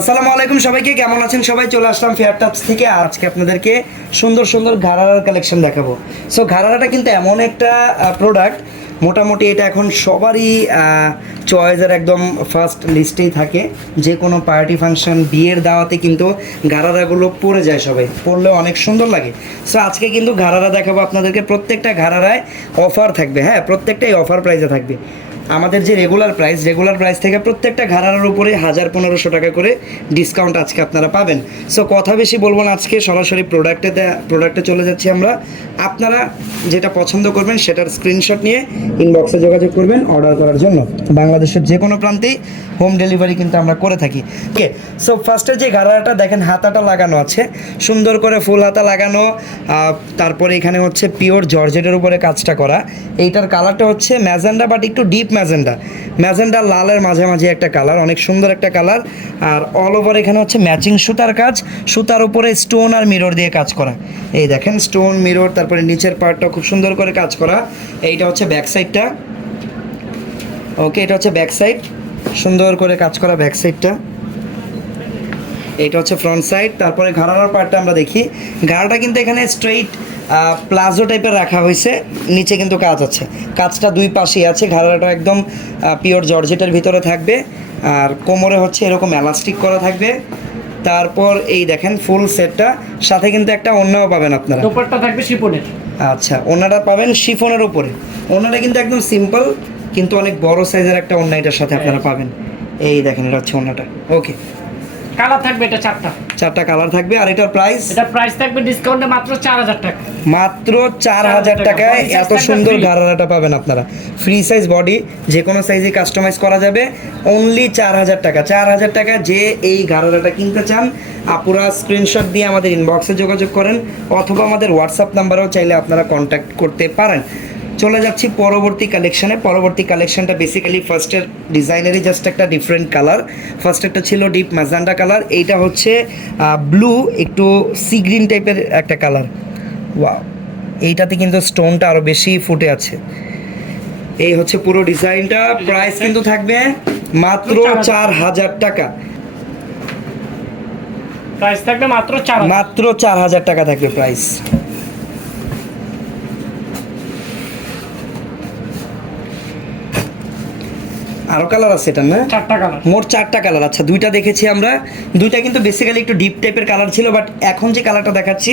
আসসালামু আলাইকুম সবাইকে, কেমন আছেন সবাই? চলে আসলাম ফেয়ার টাচ থেকে। আজকে আপনাদেরকে সুন্দর সুন্দর ঘাড়ারার কালেকশন দেখাবো। সো ঘাড়ারাটা কিন্তু এমন একটা প্রোডাক্ট মোটামুটি এটা এখন সবারই চয়েসের একদম ফার্স্ট লিস্টেই থাকে। যে কোনো পার্টি ফাংশন বিয়ের দাওয়াতে কিন্তু ঘাড়ারাগুলো পরে যায় সবাই। পরলে অনেক সুন্দর লাগে। সো আজকে কিন্তু ঘাড়ারা দেখাবো আপনাদেরকে। প্রত্যেকটা ঘাড়ারায় অফার থাকবে। হ্যাঁ প্রত্যেকটাই অফার প্রাইসে থাকবে। আমাদের যে রেগুলার প্রাইস রেগুলার প্রাইস থেকে প্রত্যেকটা ঘাড়ার উপরে হাজার পনেরোশো টাকা করে ডিসকাউন্ট আজকে আপনারা পাবেন। সো কথা বেশি বলব না আজকে, সরাসরি প্রোডাক্টে প্রোডাক্টে চলে যাচ্ছি আমরা। আপনারা যেটা পছন্দ করবেন সেটার স্ক্রিনশট নিয়ে ইনবক্সে যোগাযোগ করবেন অর্ডার করার জন্য। বাংলাদেশের যে কোনো প্রান্তেই হোম ডেলিভারি কিন্তু আমরা করে থাকি। ওকে সো ফার্স্টে যে গাড়াটা দেখেন হাতাটা লাগানো আছে। সুন্দর করে ফুল হাতা লাগানো তারপরে এখানে হচ্ছে পিওর জর্জেটের উপরে কাজটা করা। এইটার কালারটা হচ্ছে ম্যাজেন্ডা বাট একটু ডিপ ম্যাজেন্ডা। ম্যাজেন্ডা লালের মাঝামাঝি একটা কালার, অনেক সুন্দর একটা কালার। আর অল ওভার এখানে হচ্ছে ম্যাচিং সুতার কাজ, সুতার উপরে স্টোন আর মিরর দিয়ে কাজ করা। এই দেখেন স্টোন মিরর তারপরে নিচের পার্টটা খুব সুন্দর করে কাজ করা। এইটা হচ্ছে ব্যাক সাইডটা ওকে এটা হচ্ছে ব্যাক সাইড সুন্দর করে কাজ করা ব্যাক সাইডটা এটা হচ্ছে ফ্রন্ট সাইড তারপরে ঘাড়ার পার্টটা আমরা দেখি। ঘাড়াটা কিন্তু এখানে স্ট্রেইট প্লাজো টাইপের রাখা হয়েছে। নিচে কিন্তু কাজ আছে। কাজটা দুই পাশেই আছে। ঘাড়াটা একদম পিওর জর্জেটের ভিতরে থাকবে। আর কোমরে হচ্ছে এরকম এলাস্টিক করা থাকবে। তারপর এই দেখেন ফুল সেটটা সাথে কিন্তু একটা অন্যও পাবেন আপনারা। দোপাট্টা থাকবে শিপনের আচ্ছা ওনারা পাবেন শিফনের উপরে। ওনারা কিন্তু একদম সিম্পল কিন্তু অনেক বড় সাইজের একটা ওন্না এটার সাথে আপনারা পাবেন। এই দেখেন এটা হচ্ছে ওন্নাটা। ওকে কালার থাকবে এটা চারটা। চারটা কালার থাকবে আর এটার প্রাইস এটা প্রাইস থাকবে ডিসকাউন্টে মাত্র চার হাজার টাকা। মাত্র চার হাজার টাকায় এত সুন্দর। গারারাটা পাবেন আপনারা। ফ্রি সাইজ বডি যে কোনো সাইজে কাস্টমাইজ করা যাবে। অনলি চার হাজার টাকা। চার হাজার টাকা যে এই গারারাটা কিনতে চান আপুরা স্ক্রিনশট দিয়ে আমাদের ইনবক্সে যোগাযোগ করেন অথবা আমাদের হোয়াটসঅ্যাপ নাম্বারেও চাইলে আপনারা কন্ট্যাক্ট করতে পারেন। চলে যাচ্ছি পরবর্তী কালেকশনে পরবর্তী কালেকশনটা বেসিক্যালি ফার্স্টের ডিজাইনেরই জাস্ট একটা ডিফারেন্ট কালার ফার্স্টেরটা ছিল ডিপ ম্যাজান্ডা কালার এইটা হচ্ছে ব্লু একটু সি গ্রিন টাইপের একটা কালার ওয়া এইটাতে কিন্তু স্টোনটা আরও বেশি ফুটে আছে। এই হচ্ছে পুরো ডিজাইনটা প্রাইস কিন্তু থাকবে মাত্র চার হাজার। টাকা। প্রাইস থাকবে মাত্র চার হাজার। মাত্র চার হাজার টাকা থাকবে প্রাইস আরও কালার আছে এটা না? চারটা কালার মোট চারটা কালার আচ্ছা দুইটা দেখেছি আমরা। দুইটা কিন্তু বেসিক্যালি একটু ডিপ টাইপের কালার ছিল বাট এখন যে কালারটা দেখাচ্ছি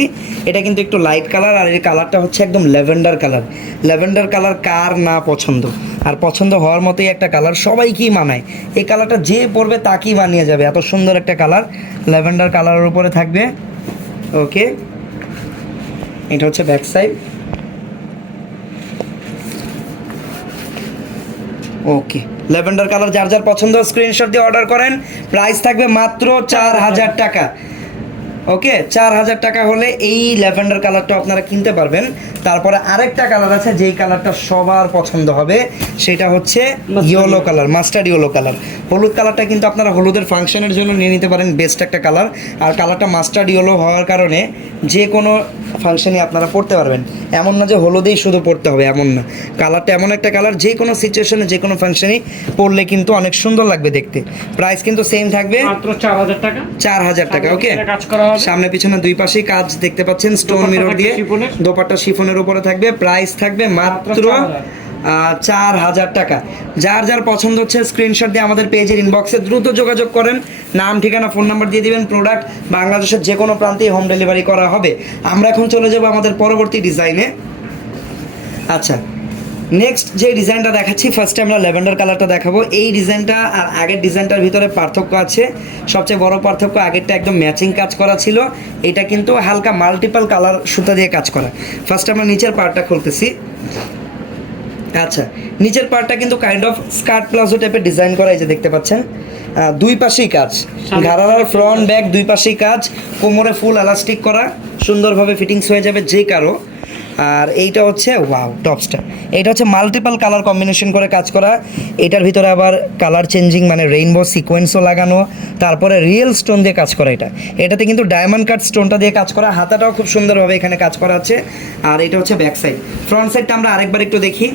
এটা কিন্তু একটু লাইট কালার আর এই কালারটা হচ্ছে একদম ল্যাভেন্ডার কালার ল্যাভেন্ডার কালার কার না পছন্দ? আর পছন্দ হওয়ার মতোই একটা কালার সবাইকেই মানায়। এই কালারটা যে পরবে তাকেই মানিয়ে যাবে। এত সুন্দর একটা কালার ল্যাভেন্ডার কালারের উপরে থাকবে। ওকে এটা হচ্ছে back side okay lavender colour যার যার পছন্দ স্ক্রিনশট দিয়ে অর্ডার করেন। প্রাইস থাকবে মাত্র চার হাজার টাকা। ওকে চার হাজার টাকা হলে এই ল্যাভেন্ডার কালারটা আপনারা কিনতে পারবেন। তারপরে আরেকটা কালার আছে যেই কালারটা সবার পছন্দ হবে সেটা হচ্ছে yellow colour mustard yellow colour. হলুদ কালারটা কিন্তু আপনারা হলুদের ফাংশনের জন্য নিয়ে নিতে পারেন বেস্ট একটা কালার। আর কালারটা মাস্টার্ড ইয়েলো হওয়ার কারণে যে কোনো ফাংশনে আপনারা পড়তে পারবেন। এমন না যে হলুদেই শুধু পড়তে হবে এমন না। কালারটা এমন একটা কালার যে কোনো সিচুয়েশনে যে কোনো ফাংশনে পড়লে কিন্তু অনেক সুন্দর লাগবে দেখতে। প্রাইস কিন্তু সেম থাকবে মাত্র চার হাজার টাকা। চার হাজার টাকা ওকে কাজ করা হবে সামনে পিছনে দুই পাশেই কাজ দেখতে পাচ্ছেন স্টোন মিরর দিয়ে। দোপাট্টা শিফনের উপরে থাকবে। প্রাইস থাকবে মাত্র মাত্র 4,000 আহ, চার হাজার টাকা। যার যার পছন্দ হচ্ছে স্ক্রিনশট দিয়ে আমাদের পেজের ইনবক্সে দ্রুত যোগাযোগ করেন। নাম ঠিকানা ফোন নাম্বার দিয়ে দিবেন প্রোডাক্ট বাংলাদেশের যে কোনো প্রান্তেই হোম ডেলিভারি করা হবে। আমরা এখন চলে যাব আমাদের পরবর্তী ডিজাইনে আচ্ছা নেক্সট যে ডিজাইনটা দেখাচ্ছি ফার্স্টে আমরা ল্যাভেন্ডার কালারটা দেখাবো। এই ডিজাইনটা আর আগের ডিজাইনটার ভিতরে পার্থক্য আছে। সবচেয়ে বড় পার্থক্য আগেরটা একদম ম্যাচিং কাজ করা ছিল। এটা কিন্তু হালকা মাল্টিপল কালার সুতা দিয়ে কাজ করা। ফার্স্টে আমরা নিচের পার্টটা খুলতেছি। আচ্ছা নিচের পার্টটা কিন্তু কাইন্ড অফ স্কার্ট প্লাজো টাইপের ডিজাইন করা এই যে দেখতে পাচ্ছেন। দুই পাশেই কাজ। ঘাড়ার ফ্রন্ট ব্যাক দুই পাশেই কাজ। কোমরে ফুল এলাস্টিক করা। সুন্দরভাবে ফিটিংস হয়ে যাবে যে কারও। আর এইটা হচ্ছে ওয়াও টপসটা এটা হচ্ছে মাল্টিপল কালার কম্বিনেশন করে কাজ করা। এটার ভিতরে আবার কালার চেঞ্জিং মানে রেইনবো সিকোয়েন্সও লাগানো। তারপরে রিয়েল স্টোন দিয়ে কাজ করা এটা। এটাতে কিন্তু ডায়মন্ড কাট স্টোনটা দিয়ে কাজ করা। হাতাটাও খুব সুন্দরভাবে এখানে কাজ করা আছে। আর এটা হচ্ছে ব্যাক সাইড ফ্রন্ট সাইডটা আমরা আরেকবার একটু দেখি।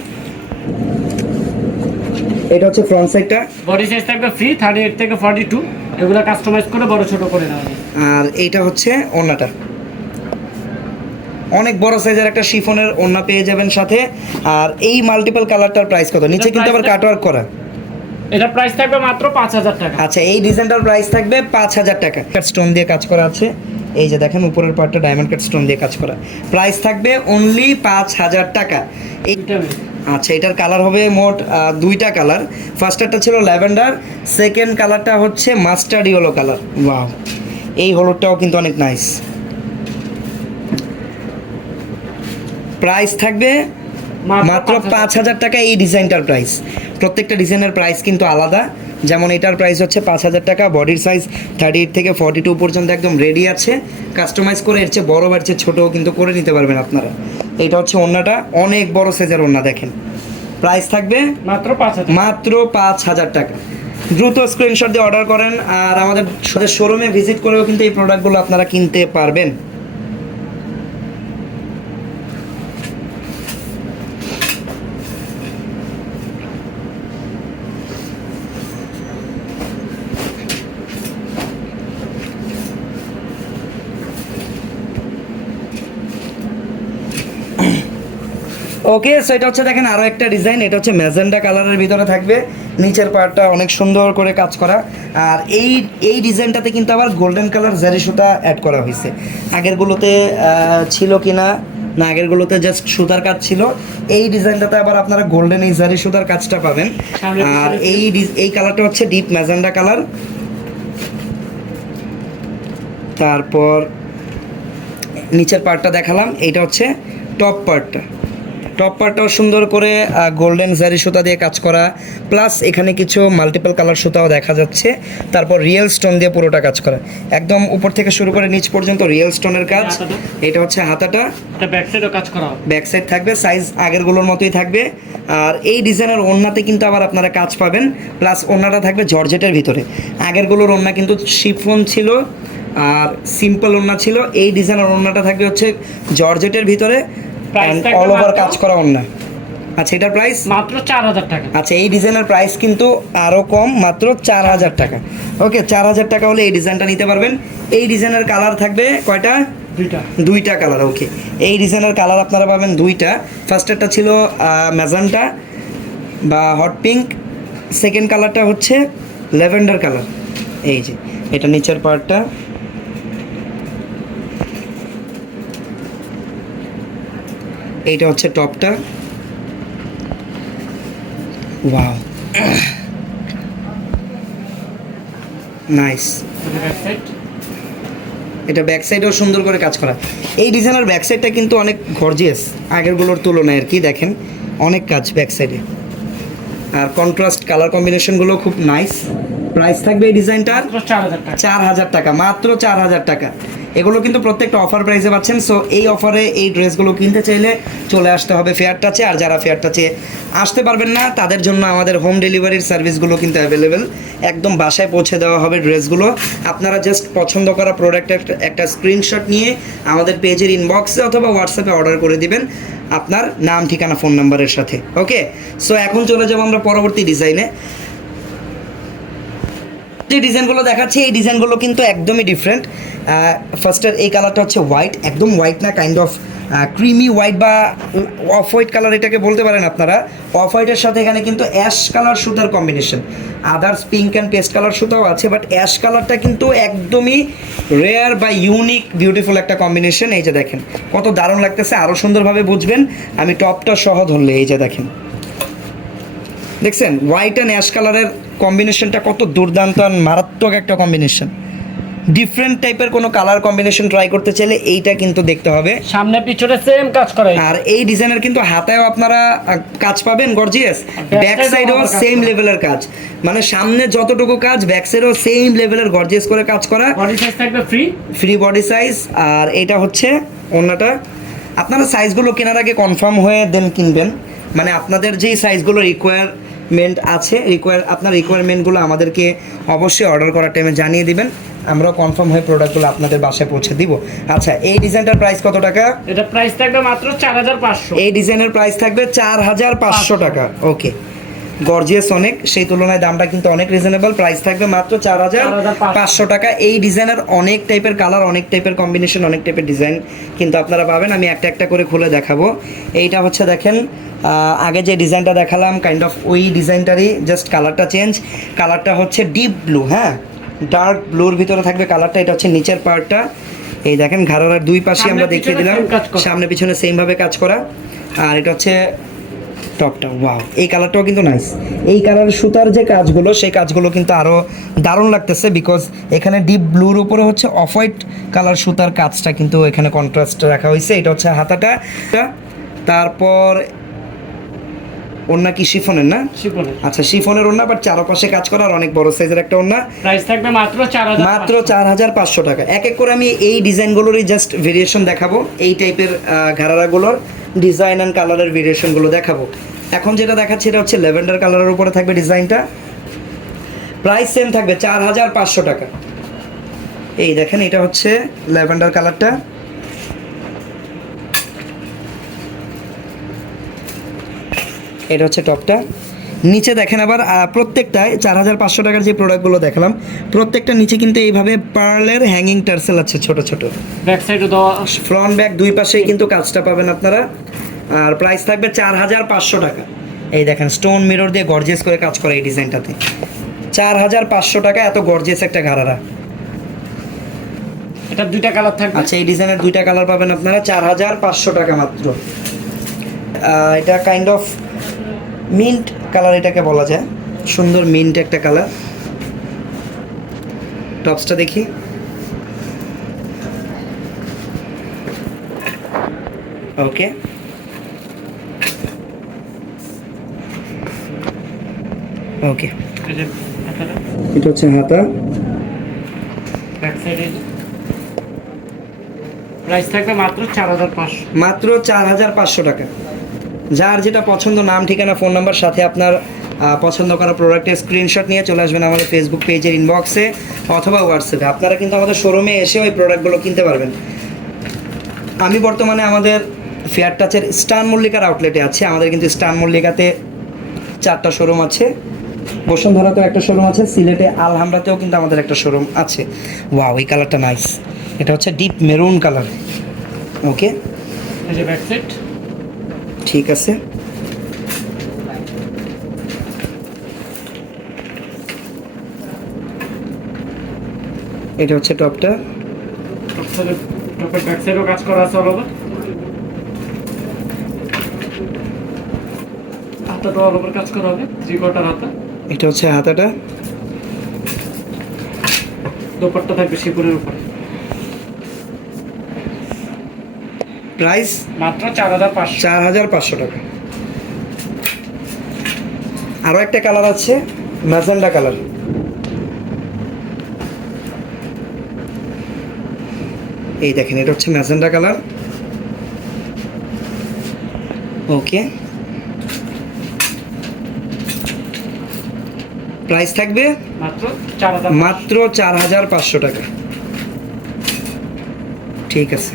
এটা হচ্ছে ফ্রন্ট সাইডটা বডি সাইজ থাকবে ফ্রি থার্টি এইট থেকে ফর্টি টু এগুলো কাস্টমাইজ করে বড় ছোট করে নেওয়া যায়। আর এইটা হচ্ছে ওড়নাটা। অনেক বড় সাইজের একটা শিফনের ওড়না পেয়ে যাবেন সাথে। আর এই মাল্টিপল কালারটার প্রাইস কত? নিচে কিন্তু আবার কাটওয়ার্ক করা। এটা প্রাইস থাকবে মাত্র পাঁচ হাজার টাকা। আচ্ছা এই ডিজাইনটার প্রাইস থাকবে পাঁচ হাজার টাকা। স্টোন দিয়ে কাজ করা আছে। এই যে দেখেন উপরের পার্টটা ডায়মন্ড কাট স্টোন দিয়ে কাজ করা। প্রাইস থাকবে অনলি পাঁচ হাজার টাকা। এই দুইটা মিলে। আচ্ছা এটার কালার হবে মোট দুইটা কালার ফার্স্টারটা ছিল ল্যাভেন্ডার। সেকেন্ড কালারটা হচ্ছে মাস্টার্ড ইয়েলো কালার ওয়াও এই হলুদটাও কিন্তু অনেক নাইস প্রাইস থাকবে মাত্র পাঁচ হাজার। টাকা এই ডিজাইনটার প্রাইস প্রত্যেকটা ডিজাইনের প্রাইস কিন্তু আলাদা। যেমন এটার প্রাইস হচ্ছে পাঁচ হাজার টাকা বডির সাইজ থার্টি এইট থেকে ফর্টি টু পর্যন্ত একদম রেডি আছে। কাস্টমাইজ করে এর চেয়ে বড়ো বা এর চেয়ে ছোটোও কিন্তু করে নিতে পারবেন আপনারা। এটা হচ্ছে ওড়নাটা অনেক বড় সাইজের ওড়না দেখেন। প্রাইস থাকবে মাত্র পাঁচ হাজার। মাত্র পাঁচ হাজার টাকা। দ্রুত স্ক্রিনশট দিয়ে অর্ডার করেন। আর আমাদের শোরুমে ভিজিট করেও কিন্তু এই প্রোডাক্টগুলো আপনারা কিনতে পারবেন। ওকে সো এটা হচ্ছে দেখেন আরও একটা ডিজাইন এটা হচ্ছে ম্যাজেন্ডা কালারের ভিতরে থাকবে। নিচের পার্টটা অনেক সুন্দর করে কাজ করা। আর এই এই ডিজাইনটাতে কিন্তু আবার গোল্ডেন কালার জারি সুতা অ্যাড করা হয়েছে। আগেরগুলোতে ছিল কি না না আগেরগুলোতে জাস্ট সুতার কাজ ছিল। এই ডিজাইনটাতে আবার আপনারা গোল্ডেন এই জারি সুতার কাজটা পাবেন। আর এই এই কালারটা হচ্ছে ডিপ ম্যাজেন্ডা কালার তারপর নিচের পার্টটা দেখালাম। এইটা হচ্ছে টপ পার্টটা টপ পার্টটাও সুন্দর করে গোল্ডেন জারি সুতা দিয়ে কাজ করা। প্লাস এখানে কিছু মাল্টিপল কালার সুতাও দেখা যাচ্ছে। তারপর রিয়েল স্টোন দিয়ে পুরোটা কাজ করা। একদম উপর থেকে শুরু করে নিচ পর্যন্ত রিয়েল স্টোনের কাজ। এটা হচ্ছে হাতাটা। এটা ব্যাক সাইডও কাজ করা ব্যাক সাইড থাকবে সাইজ আগেরগুলোর মতোই থাকবে। আর এই ডিজাইনের ওড়নাতে কিন্তু আবার আপনারা কাজ পাবেন। প্লাস ওড়নাটা থাকবে জর্জেটের ভিতরে। আগেরগুলোর ওড়না কিন্তু শিফন ছিল আর সিম্পল ওড়না ছিল। এই ডিজাইনের ওড়নাটা থাকবে হচ্ছে জর্জেটের ভিতরে। Price অল ওভার কাজ করা ওড়না আচ্ছা এটার প্রাইস মাত্র চার হাজার টাকা। আচ্ছা এই ডিজাইনের প্রাইস কিন্তু আরও কম মাত্র চার হাজার টাকা। ওকে চার হাজার টাকা হলে এই ডিজাইনটা নিতে পারবেন। এই ডিজাইনের কালার থাকবে কয়টা? দুইটা। দুইটা কালার ওকে এই ডিজাইনের কালার আপনারা পাবেন দুইটা। ফার্স্টেরটা ছিল ম্যাজান্টা বা হট পিঙ্ক সেকেন্ড কালারটা হচ্ছে ল্যাভেন্ডার কালার এই যে এটা নিচের পার্টটা এইটা হচ্ছে টপটা। ওয়াও নাইস এটা ব্যাক সাইডেও সুন্দর করে কাজ করা। এই ডিজাইনের ব্যাক সাইডটা কিন্তু অনেক গর্জিয়াস আগেরগুলোর তুলনায় আর কি দেখেন। অনেক কাজ ব্যাক সাইডে আর কন্ট্রাস্ট কালার কম্বিনেশনগুলো খুব নাইস প্রাইস থাকবে এই ডিজাইনটার চার হাজার টাকা মাত্র চার হাজার টাকা। এগুলো কিন্তু প্রত্যেকটা অফার প্রাইসে পাচ্ছেন। সো এই অফারে এই ড্রেসগুলো কিনতে চাইলে চলে আসতে হবে ফেয়ার টাচে আর যারা ফেয়ার টাচে আসতে পারবেন না, তাদের জন্য আমাদের হোম ডেলিভারির সার্ভিসগুলো কিন্তু অ্যাভেলেবেল একদম বাসায় পৌঁছে দেওয়া হবে ড্রেসগুলো। আপনারা জাস্ট পছন্দ করা প্রোডাক্টের একটা স্ক্রিনশট নিয়ে আমাদের পেজের ইনবক্সে অথবা হোয়াটসঅ্যাপে অর্ডার করে দিবেন আপনার নাম, ঠিকানা ফোন নাম্বারের সাথে। ওকে সো এখন চলে যাব আমরা পরবর্তী ডিজাইনে যে ডিজাইনগুলো দেখাচ্ছি, এই ডিজাইনগুলো কিন্তু একদমই ডিফারেন্ট ফার্স্টের এই কালারটা হচ্ছে হোয়াইট একদম হোয়াইট না কাইন্ড অফ ক্রিমি হোয়াইট বা অফ হোয়াইট কালার এটাকে বলতে পারেন আপনারা। অফ হোয়াইটের সাথে এখানে কিন্তু অ্যাশ কালার সুতার combination others pink and paste colour সুতাও আছে বাট অ্যাশ কালারটা কিন্তু একদমই রেয়ার বা ইউনিক বিউটিফুল একটা কম্বিনেশন এই যে দেখেন, কত দারুণ লাগতেছে আরও সুন্দরভাবে বুঝবেন। আমি টপটা সহ ধরলে, এই যে দেখেন। দেখছেন? হোয়াইট অ্যান্ড অ্যাশ কালারের কম্বিনেশনটা কত দুর্দান্ত মারাত্মক একটা কম্বিনেশন ডিফারেন্ট টাইপের কোনো কালার কম্বিনেশন ট্রাই করতে চাইলে এইটা কিন্তু দেখতে হবে। সামনে পিছনে সেম কাজ করা। আর এই ডিজাইনের কিন্তু হাতেও আপনারা কাজ পাবেন গর্জিয়াস ব্যাক সাইডেও সেম লেভেলের কাজ মানে সামনে যতটুকু কাজ ব্যাক সাইডেও সেম লেভেলের গর্জিয়াস করে কাজ করা। বডি সাইজ থাকবে ফ্রি ফ্রি বডি সাইজ আর এটা হচ্ছে অন্যটা। আপনারা সাইজগুলো কেনার আগে কনফার্ম হয়ে দেন কিনবেন। মানে আপনাদের যেই সাইজগুলো রিকোয়ারমেন্ট আছে রিকোয়ার আপনার রিকোয়ারমেন্টগুলো আমাদেরকে অবশ্যই অর্ডার করার টাইমে জানিয়ে দিবেন। আমরা কনফার্ম হয়ে প্রোডাক্টগুলো আপনাদের বাসায় পৌঁছে দিব। আচ্ছা এই ডিজাইনটার প্রাইস কত টাকা? এটা প্রাইস থাকবে মাত্র চার হাজার পাঁচশো। এই ডিজাইনের প্রাইস থাকবে চার হাজার পাঁচশো টাকা। ওকে গর্জিয়াস অনেক। সেই তুলনায় দামটা কিন্তু অনেক রিজনেবল প্রাইস থাকবে মাত্র চার হাজার পাঁচশো। টাকা। এই ডিজাইনের অনেক টাইপের কালার অনেক টাইপের কম্বিনেশন অনেক টাইপের ডিজাইন কিন্তু আপনারা পাবেন আমি একটা একটা করে খুলে দেখাবো। এইটা হচ্ছে দেখেন আগে যে ডিজাইনটা দেখালাম কাইন্ড অফ ওই ডিজাইনটারই জাস্ট কালারটা চেঞ্জ কালারটা হচ্ছে ডিপ ব্লু হ্যাঁ? ডার্ক ব্লুর ভিতরে থাকবে কালারটা এটা হচ্ছে নিচের পার্টটা এই দেখেন ঘাড়ার দুই পাশে আমরা দেখিয়ে দিলাম। সামনে পিছনে সেম ভাবে কাজ করা। আর এটা হচ্ছে টপটা ওয়াও এই কালারটাও কিন্তু নাইস এই কালার সুতার যে কাজগুলো সেই কাজগুলো কিন্তু আরও দারুণ লাগতেছে বিকজ এখানে ডিপ ব্লুর উপরে হচ্ছে অফ হোয়াইট কালার সুতার কাজটা কিন্তু এখানে কন্ট্রাস্ট রাখা হয়েছে। এটা হচ্ছে হাতাটা তারপর ওন্না কি শিফনের না? শিপনের আচ্ছা শিফনের ওন্না বাট চারপাশে কাজ করা আর অনেক বড় সাইজের একটা ওন্না প্রাইস থাকবে মাত্র টাকা। এক এক করে আমি এই ডিজাইনগুলোরই জাস্ট ভেরিয়েশন দেখাবো। এই টাইপের ঘাড়ারাগুলোর ডিজাইন অ্যান্ড কালারের ভেরিয়েশনগুলো দেখাবো। এখন যেটা দেখাচ্ছি এটা হচ্ছে ল্যাভেন্ডার কালারের উপরে থাকবে ডিজাইনটা। প্রাইস সেম থাকবে চার হাজার পাঁচশো টাকা। এই দেখেন এটা হচ্ছে ল্যাভেন্ডার কালারটা। এটা হচ্ছে টপটা। নিচে দেখেন আবার প্রত্যেকটায় চার হাজার পাঁচশো টাকার যে প্রোডাক্টগুলো দেখালাম প্রত্যেকটা নিচে কিন্তু এইভাবে পার্লের হ্যাঙ্গিং টার্সেল আছে ছোট ছোট। ব্যাক সাইডে দেওয়া ফ্রন্ট ব্যাক দুই পাশেই কিন্তু কাজটা পাবেন আপনারা। আর প্রাইস থাকবে চার হাজার পাঁচশো টাকা। এই দেখেন স্টোন মিরর দিয়ে গর্জিয়াস করে কাজ করে এই ডিজাইনটাতে চার হাজার পাঁচশো টাকা এত গর্জিয়াস একটা ঘাড়ারা। এটা দুইটা কালার থাকবে? আচ্ছা এই ডিজাইনের দুইটা কালার পাবেন আপনারা চার হাজার পাঁচশো টাকা মাত্র। এটা কাইন্ড অফ মিন্ট কালার এটাকে বলা যায়। সুন্দর মিন্ট একটা কালার টপসটা দেখি। ওকে ওকে এটা হচ্ছে হাতা। ব্যাক প্রাইস থাকবে মাত্র চার হাজার পাঁচশো। মাত্র চার হাজার পাঁচশো টাকা। যার যেটা পছন্দ নাম ঠিকানা ফোন নাম্বার সাথে আপনার পছন্দ করা প্রোডাক্টের স্ক্রিনশট নিয়ে চলে আসবেন আমাদের ফেসবুক পেজের ইনবক্সে অথবা হোয়াটসঅ্যাপে আপনারা কিন্তু আমাদের শোরুমে এসে ওই প্রোডাক্টগুলো কিনতে পারবেন। আমি বর্তমানে আমাদের ফেয়ার টাচের স্টান মল্লিকার আউটলেটে আছি। আমাদের কিন্তু স্টান মল্লিকাতে চারটা শোরুম আছে। বসুন্ধরাতেও একটা শোরুম আছে সিলেটে আলহামরাতেও কিন্তু আমাদের একটা শোরুম আছে। ওয়াও এই কালারটা নাইস এটা হচ্ছে ডিপ মেরুন কালার ওকে এই যে ব্যাক সাইড ঠিক আছে। এটা হচ্ছে টপটা টপের ব্যাক সাইডেও কাজ করা আছে অলওভার। হাতাটা অলওভার কাজ করা হবে থ্রি কোয়ার্টার হাতা। এটা হচ্ছে হাতাটা। দোপাট্টা থাকবে শিপুরের উপরে। প্রাইস? মাত্র চার হাজার পাঁচশো। চার হাজার পাঁচশো টাকা। আরও একটা কালার আছে ম্যাজেন্ডা কালার। এই দেখেন এটা হচ্ছে ম্যাজেন্ডা কালার। ওকে। প্রাইস থাকবে? মাত্র চার হাজার পাঁচশো টাকা। ঠিক আছে।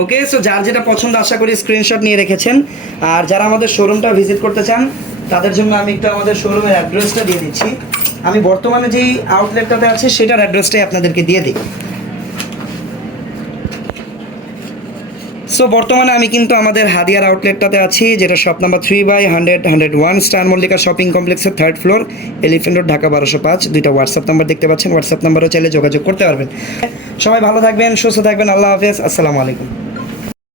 ওকে সো যার যেটা পছন্দ আশা করি স্ক্রিনশট নিয়ে রেখেছেন। আর যারা আমাদের শোরুমটা ভিজিট করতে চান তাদের জন্য আমি একটু আমাদের শোরুমের অ্যাড্রেসটা দিয়ে দিচ্ছি। আমি বর্তমানে যেই আউটলেটটাতে আছে সেটার অ্যাড্রেসটাই আপনাদেরকে দিয়ে দিই। সো বর্তমানে আমি কিন্তু আমাদের হাদিয়ার আউটলেটটাতে আছি, যেটা shop number three by hundred hundred one star Mallika shopping কমপ্লেক্সের third floor Elephant Road Dhaka বারোশো পাঁচ। দুইটা হোয়াটসঅ্যাপ নাম্বার দেখতে পাচ্ছেন হোয়াটসঅ্যাপ নাম্বারও চাইলে যোগাযোগ করতে পারবেন। সবাই ভালো থাকবেন, সুস্থ থাকবেন, আল্লাহ হাফেজ, আসসালামু আলাইকুম।